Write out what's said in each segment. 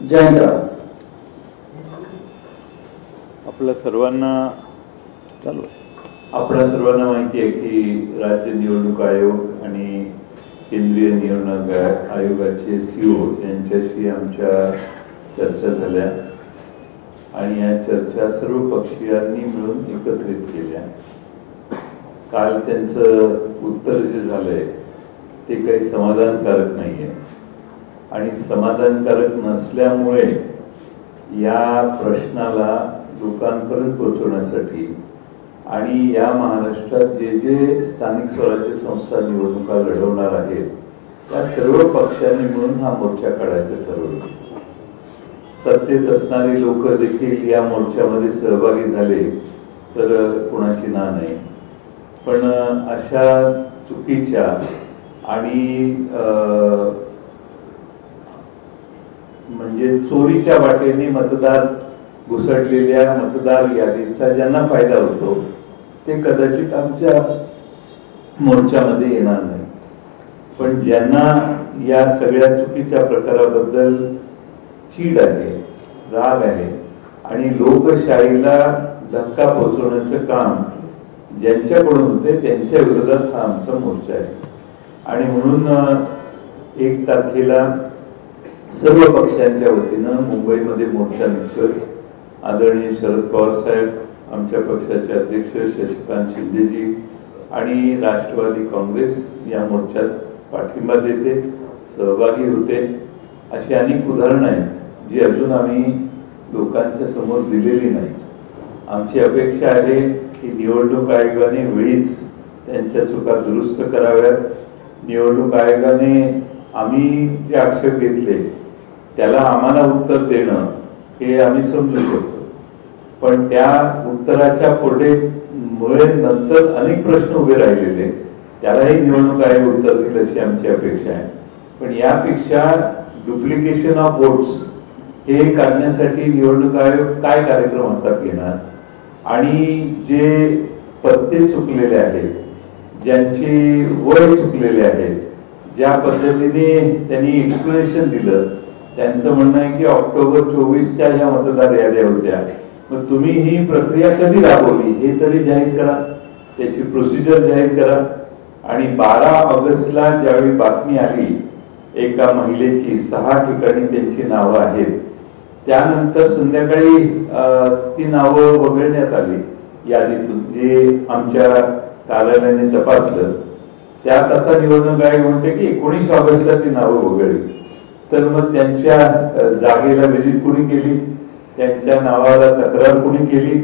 जयंतराव. आपल्या सर्वांना माहिती आहे की राज्य निवडणूक आयोग आणि केंद्रीय निवडणूक आयोगाचे सीओ यांच्याशी आमच्या चर्चा झाल्या आणि या चर्चा सर्व पक्षीयांनी मिळून एकत्रित केल्या. काल त्यांचं उत्तर जे झालंय ते काही समाधानकारक नाहीये आणि समाधानकारक नसल्यामुळे या प्रश्नाला लोकांपर्यंत पोहोचवण्यासाठी आणि या महाराष्ट्रात जे जे स्थानिक स्वराज्य संस्था निवडणुका लढवणार आहेत त्या सर्व पक्षांनी मिळून हा मोर्चा काढायचं ठरवलं. सत्तेत असणारी लोक देखील या मोर्चामध्ये सहभागी झाले तर कोणाची ना नाही, पण अशा चुकीच्या आणि म्हणजे चोरीच्या वाटेने मतदार घुसडलेल्या मतदार यादीचा ज्यांना फायदा होतो ते कदाचित आमच्या मोर्चामध्ये येणार नाही, पण ज्यांना या सगळ्या चुकीच्या प्रकाराबद्दल चीड आहे, राग आहे आणि लोकशाहीला धक्का पोहोचवण्याचं काम ज्यांच्याकडून होते त्यांच्या विरोधात हा आमचा मोर्चा आहे. आणि म्हणून 1 तारखेला सर्व पक्षांच्या वतीनं मुंबईमध्ये मोर्चा निघतोय. आदरणीय शरद पवार साहेब, आमच्या पक्षाचे अध्यक्ष शशिकांत शिंदेजी आणि राष्ट्रवादी काँग्रेस या मोर्चात पाठिंबा देते, सहभागी होते. अशी अनेक उदाहरणं आहेत जी अजून आम्ही लोकांच्या समोर दिलेली नाही. आमची अपेक्षा आहे की निवडणूक आयोगाने वेळीच त्यांच्या चुका दुरुस्त कराव्यात. निवडणूक आयोगाने आम्ही जे आक्षेप घेतले त्याला आम्हाला उत्तर देणं हे आम्ही समजू शकतो, पण त्या उत्तराच्या पुढे मुळे नंतर अनेक प्रश्न उभे राहिलेले त्यालाही निवडणूक आयोग उत्तर देईल अशी आमची अपेक्षा आहे. पण यापेक्षा डुप्लिकेशन ऑफ वोट्स हे काढण्यासाठी निवडणूक आयोग काय कार्यक्रम हातात घेणार आणि जे पत्ते चुकलेले आहेत, ज्यांची वय चुकलेले आहेत, ज्या पद्धतीने त्यांनी एक्सप्लेनेशन दिलं, त्यांचं म्हणणं आहे की ऑक्टोबर 24च्या या मतदार याद्या होत्या, मग तुम्ही ही प्रक्रिया कधी राबवली हे तरी जाहीर करा, त्याची प्रोसिजर जाहीर करा. आणि 12 ऑगस्टला ज्यावेळी बातमी आली एका महिलेची 6 ठिकाणी त्यांची नावं आहेत, त्यानंतर संध्याकाळी ती नावं वगळण्यात आली यादीतून. जे आमच्या कार्यालयाने तपासलं त्यात आता निवडणूक आयोग म्हणते की 19 ऑगस्टला ती नावं वगळली. तर मग त्यांच्या जागेला व्हिजिट कुणी केली, त्यांच्या नावाला तक्रार कुणी केली,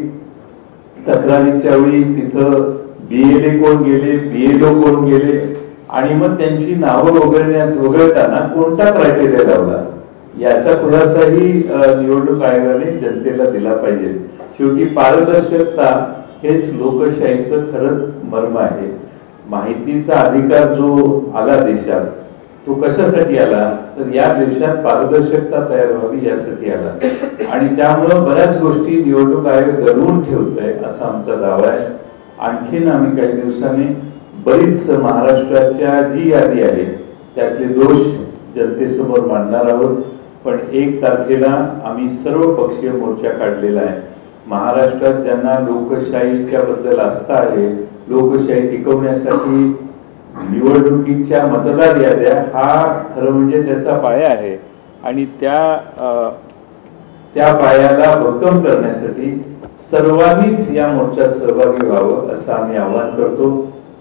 तक्रारीच्या वेळी तिथं BLA कोण गेले, BLO कोण गेले आणि मग त्यांची नावं वगळताना कोणता क्रायटेरिया लावला याचा खुलासाही निवडणूक आयोगाने जनतेला दिला पाहिजे. शेवटी पारदर्शकता हेच लोकशाहीचं खरंच मर्म आहे. माहितीचा अधिकार जो आला देशात तो कशासाठी आला तर या देशात पारदर्शकता तयार व्हावी यासाठी आला आणि त्यामुळं बऱ्याच गोष्टी निवडणूक आयोग दडवून ठेवतोय असा आमचा दावा आहे. आणखीन आम्ही काही दिवसांनी बरीच महाराष्ट्राच्या जी यादी आहे त्यातले दोष जनतेसमोर मांडणार आहोत. पण 1 तारखेला आम्ही सर्व पक्षीय मोर्चा काढलेला आहे. महाराष्ट्रात ज्यांना लोकशाहीच्या बद्दल आस्था आहे, लोकशाही टिकवण्यासाठी निवडणुकीच्या मतदार याद्या हा खरं म्हणजे त्याचा पाया आहे आणि त्या पायाला भक्कम करण्यासाठी सर्वांनीच या मोर्चात सहभागी व्हावं असं आम्ही आवाहन करतो.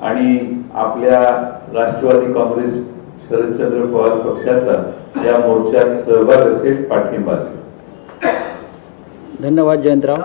आणि आपल्या राष्ट्रवादी काँग्रेस शरदचंद्र पवार पक्षाचा या मोर्चात सहभाग असेल, पाठिंबा असेल. धन्यवाद जयंतराव.